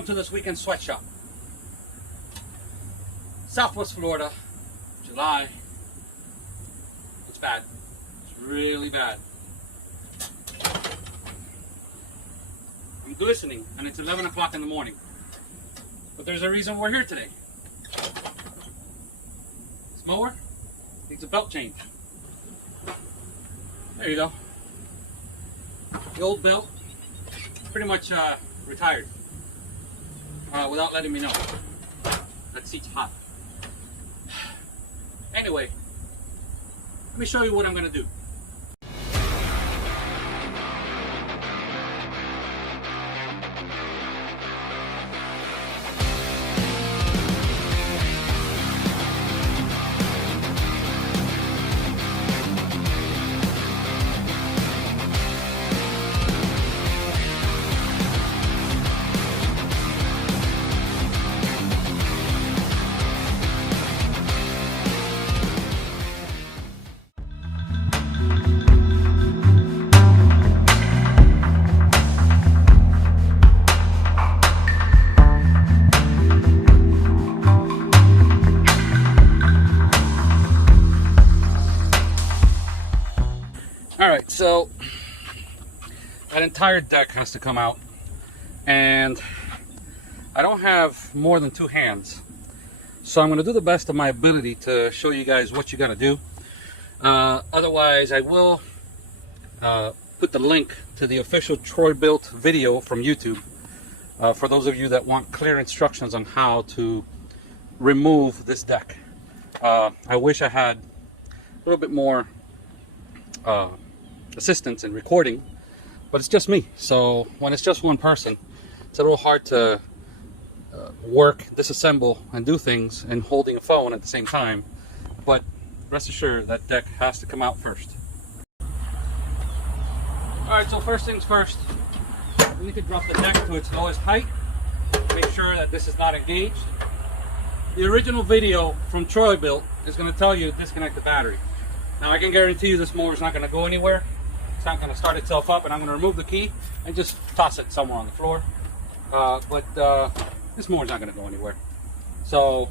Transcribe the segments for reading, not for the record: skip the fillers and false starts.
Welcome to this weekend sweatshop. Southwest Florida, July. It's bad. It's really bad. I'm glistening and it's 11 o'clock in the morning. But there's a reason we're here today. This mower needs a belt change. There you go. The old belt pretty much retired without letting me know. That seat's hot. Anyway, let me show you what I'm going to do. Alright, so that entire deck has to come out, and I don't have more than 2 hands, so I'm going to do the best of my ability to show you guys what you got to do. Otherwise, I will put the link to the official Troy Built video from YouTube for those of you that want clear instructions on how to remove this deck. I wish I had a little bit more assistance in recording, but it's just me, so when it's just one person, it's a little hard to work, disassemble, and do things and holding a phone at the same time. But rest assured, that deck has to come out first. Alright, so first things first, we need to drop the deck to its lowest height. Make sure that this is not engaged. The original video from Troy Built is going to tell you to disconnect the battery. Now I can guarantee you this mower is not going to go anywhere. It's not going to start itself up, and I'm going to remove the key and just toss it somewhere on the floor. But this mower is not going to go anywhere. So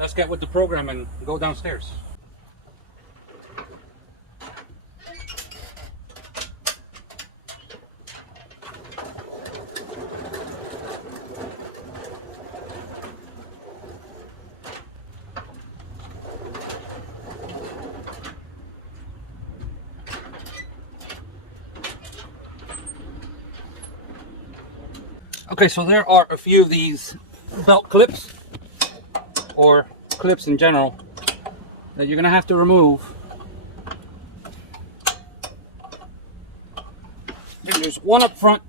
let's get with the program and go downstairs. Okay, so there are a few of these belt clips, or clips in general, that you're going to have to remove. And there's one up front,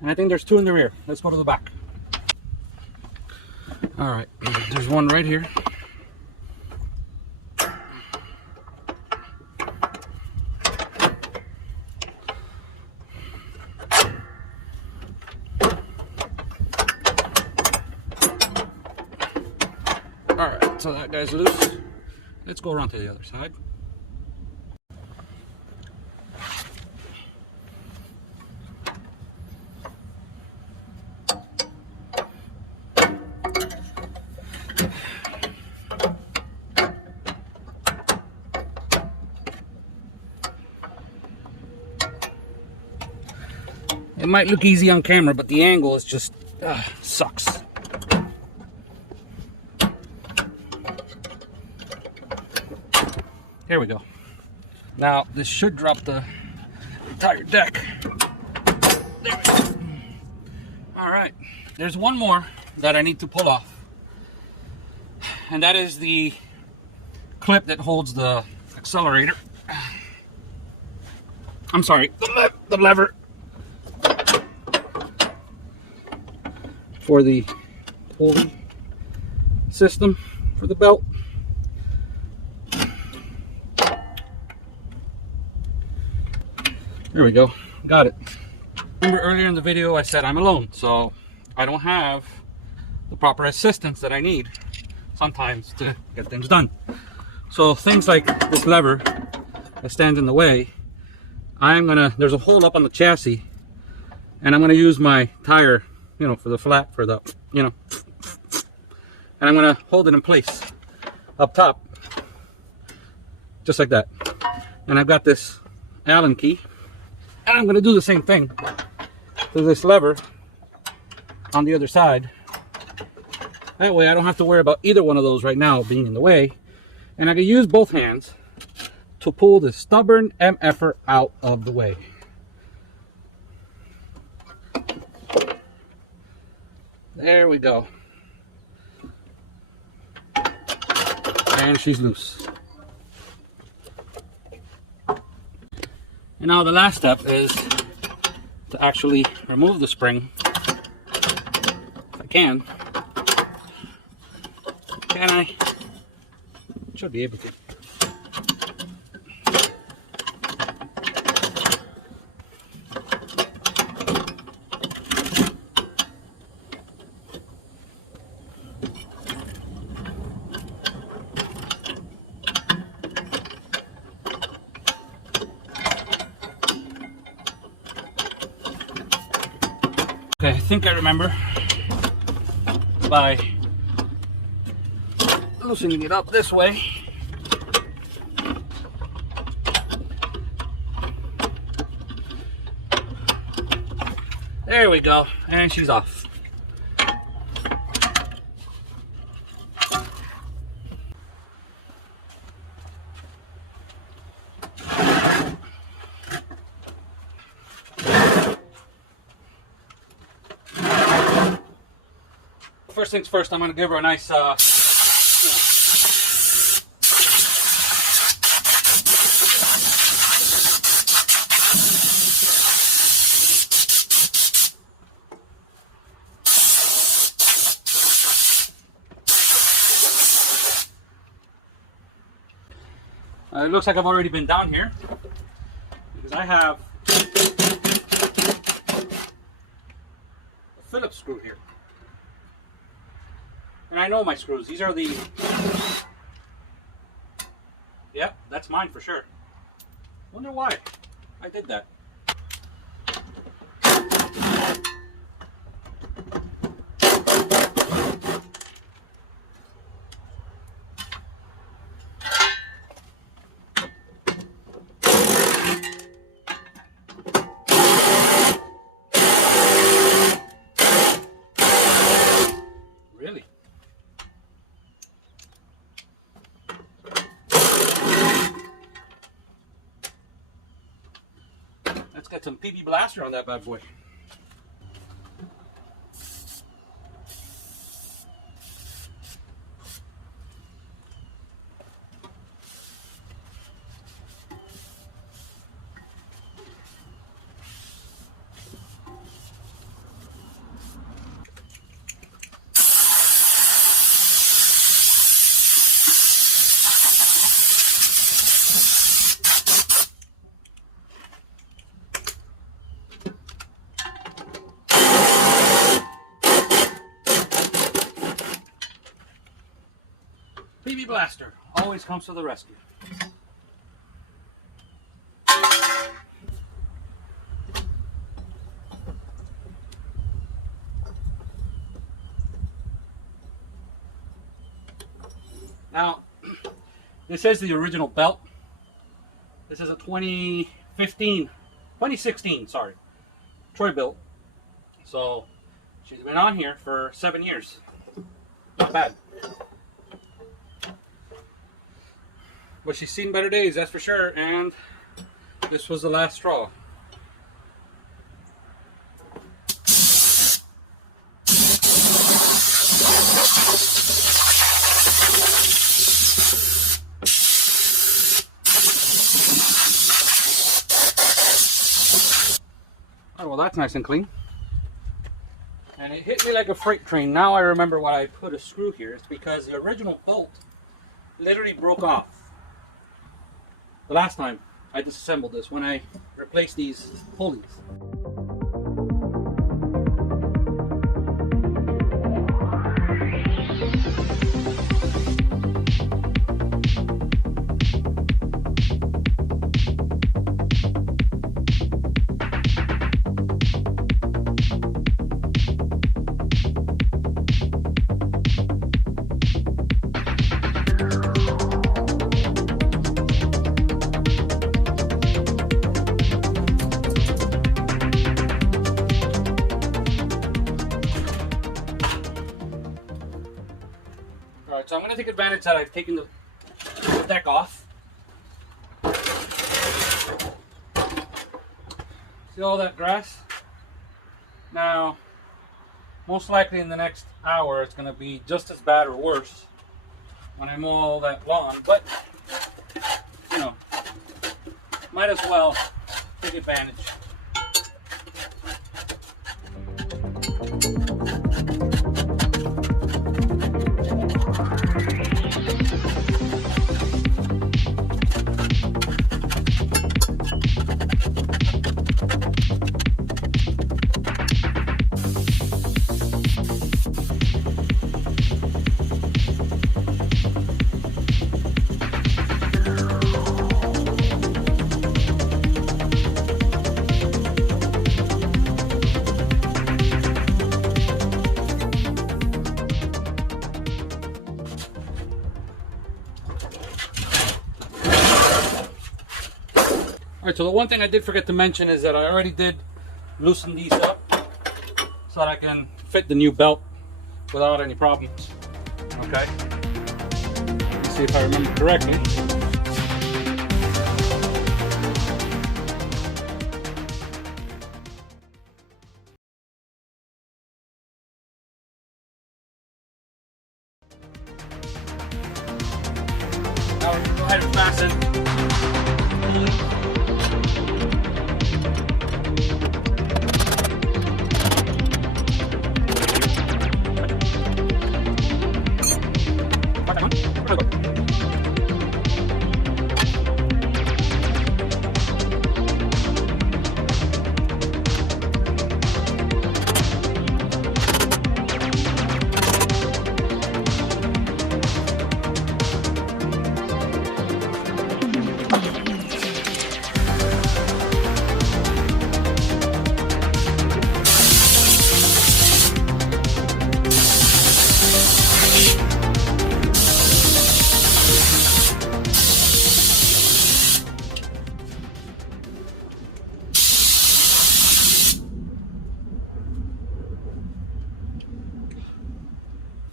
and I think there's 2 in the rear. Let's go to the back. Alright, there's one right here. Alright, so that guy's loose. Let's go around to the other side. It might look easy on camera, but the angle is just sucks. Here we go. Now this should drop the entire deck. There we go. All right, there's one more that I need to pull off, and that is the clip that holds the accelerator. I'm sorry, the lever for the pulley system for the belt. There we go, got it. Remember earlier in the video I said I'm alone, so I don't have the proper assistance that I need sometimes to get things done. So things like this lever that stands in the way, there's a hole up on the chassis And I'm going to use my tire, you know, for the flat, for the, you know, and I'm going to hold it in place up top, just like that. And I've got this Allen key, and I'm going to do the same thing to this lever on the other side. That way I don't have to worry about either one of those right now being in the way. And I can use both hands to pull the stubborn MFer out of the way. There we go. And she's loose. And now the last step is to actually remove the spring. If I can. Can I? Should be able to. Okay, I think I remember by loosening it up this way. There we go, and she's off. First things first, I'm going to give her a nice it looks like I've already been down here because I have a Phillips screw here. And I know my screws. These are the... Yep, that's mine for sure. Wonder why I did that. Really? Let's get some PB Blaster on that bad boy. PB Blaster always comes to the rescue. Now, this is the original belt. This is a 2016, sorry, Troy built. So she's been on here for 7 years. Not bad. But she's seen better days, that's for sure, and this was the last straw. Oh, well, that's nice and clean. And it hit me like a freight train. Now I remember why I put a screw here. It's because the original bolt literally broke off the last time I disassembled this, when I replaced these pulleys. So I'm going to take advantage that I've taken the deck off. See all that grass? Now, most likely in the next hour it's going to be just as bad or worse when I mow all that lawn, but you know, might as well take advantage. Alright, so the one thing I did forget to mention is that I already did loosen these up so that I can fit the new belt without any problems. Okay, let's see if I remember correctly. Now we're going to go ahead and fasten.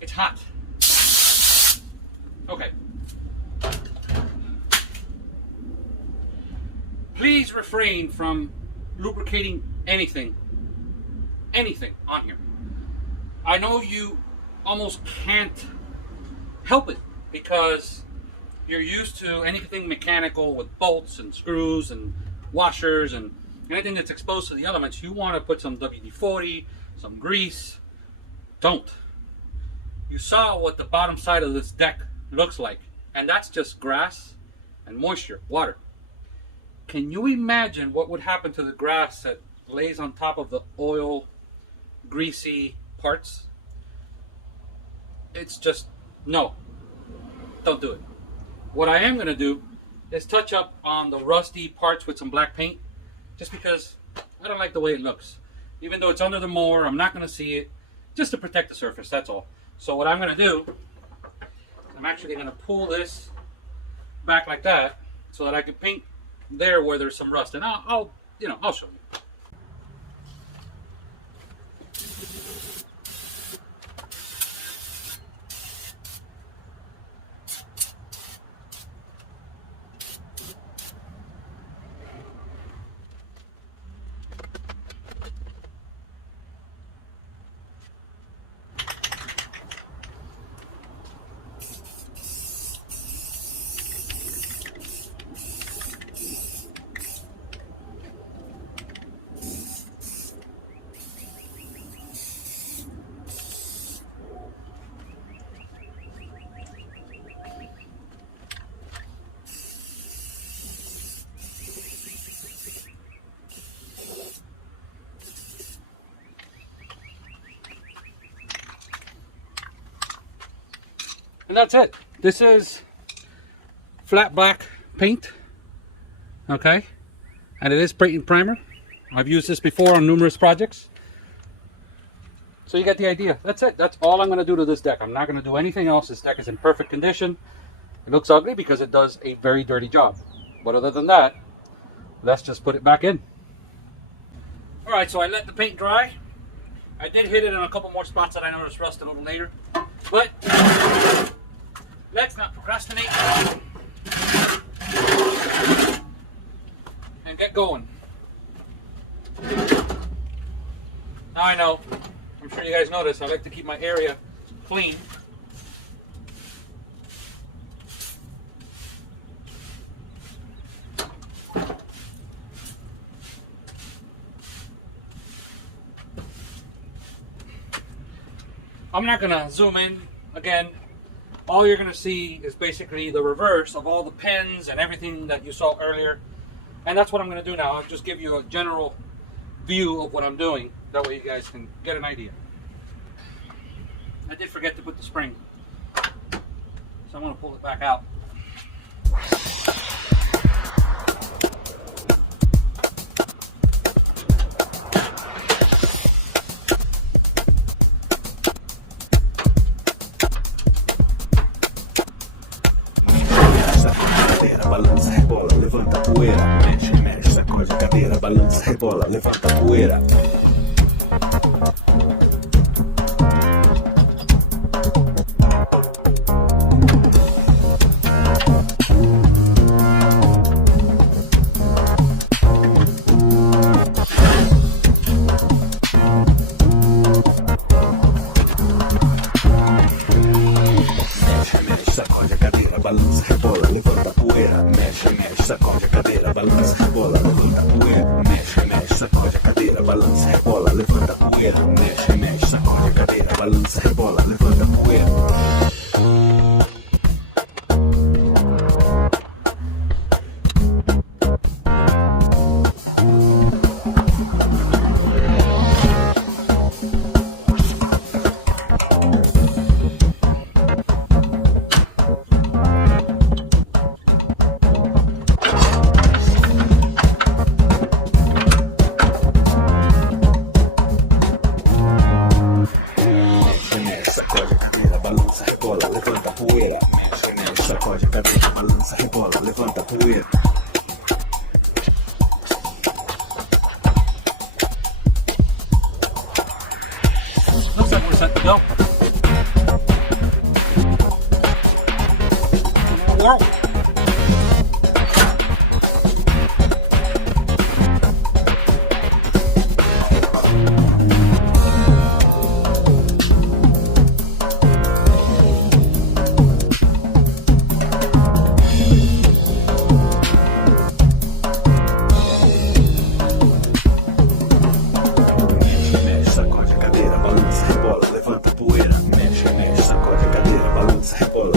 It's hot. Okay. Please refrain from lubricating anything on here. I know you almost can't help it because you're used to anything mechanical with bolts and screws and washers and anything that's exposed to the elements. You want to put some WD-40, some grease. Don't. You saw what the bottom side of this deck looks like, and that's just grass and moisture, water. Can you imagine what would happen to the grass that lays on top of the oil, greasy parts? It's just, no, don't do it. What I am going to do is touch up on the rusty parts with some black paint, just because I don't like the way it looks. Even though it's under the mower, I'm not going to see it, just to protect the surface, that's all. So what I'm going to do, I'm actually going to pull this back like that so that I can paint there where there's some rust, and I'll show you. And that's it. This is flat black paint, okay, and it is paint and primer. I've used this before on numerous projects, so you get the idea. That's it. That's all I'm going to do to this deck. I'm not going to do anything else. This deck is in perfect condition. It looks ugly because it does a very dirty job, but other than that, let's just put it back in. All right, so I let the paint dry. I did hit it in a couple more spots that I noticed rust a little later, but let's not procrastinate and get going. Now I know, I'm sure you guys notice, I like to keep my area clean. I'm not going to zoom in again. All you're going to see is basically the reverse of all the pins and everything that you saw earlier. And that's what I'm going to do now. I'll just give you a general view of what I'm doing. That way you guys can get an idea. I did forget to put the spring, so I'm going to pull it back out. Balança, rebola, levanta a poeira, mexe, mexe, sacode a cadeira, balança, rebola, levanta a poeira. Sacode a cadeira, balança, rebola, levanta a poeira. Mexe, mexe, sacode a cadeira, balança, rebola, levanta a poeira. Mexe, mexe, sacode a cadeira, balança, rebola, levanta a poeira. Mexe, mexe, sacode a cadeira, balança, rebola, levanta a poeira. Balança, rebola, levanta a poeira. Mexe, mexe, sacode a cadeira, balança, rebola, levanta a poeira. Looks like we're set to go. Whoa.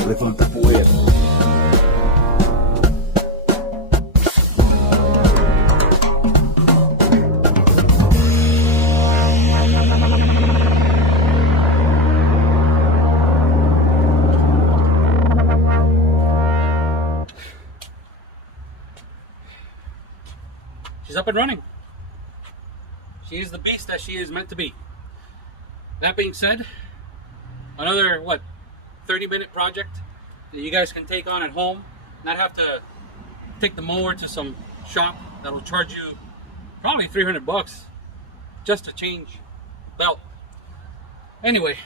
Levanta a poeira. She's up and running. She is the beast that she is meant to be. That being said, another, 30-minute project that you guys can take on at home, not have to take the mower to some shop that'll charge you probably $300 just to change belt. Anyway,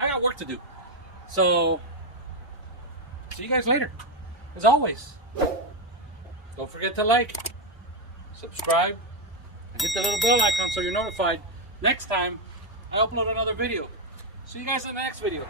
I got work to do, so see you guys later. As always, don't forget to like, subscribe, and hit the little bell icon so you're notified next time I upload another video. See you guys in the next video.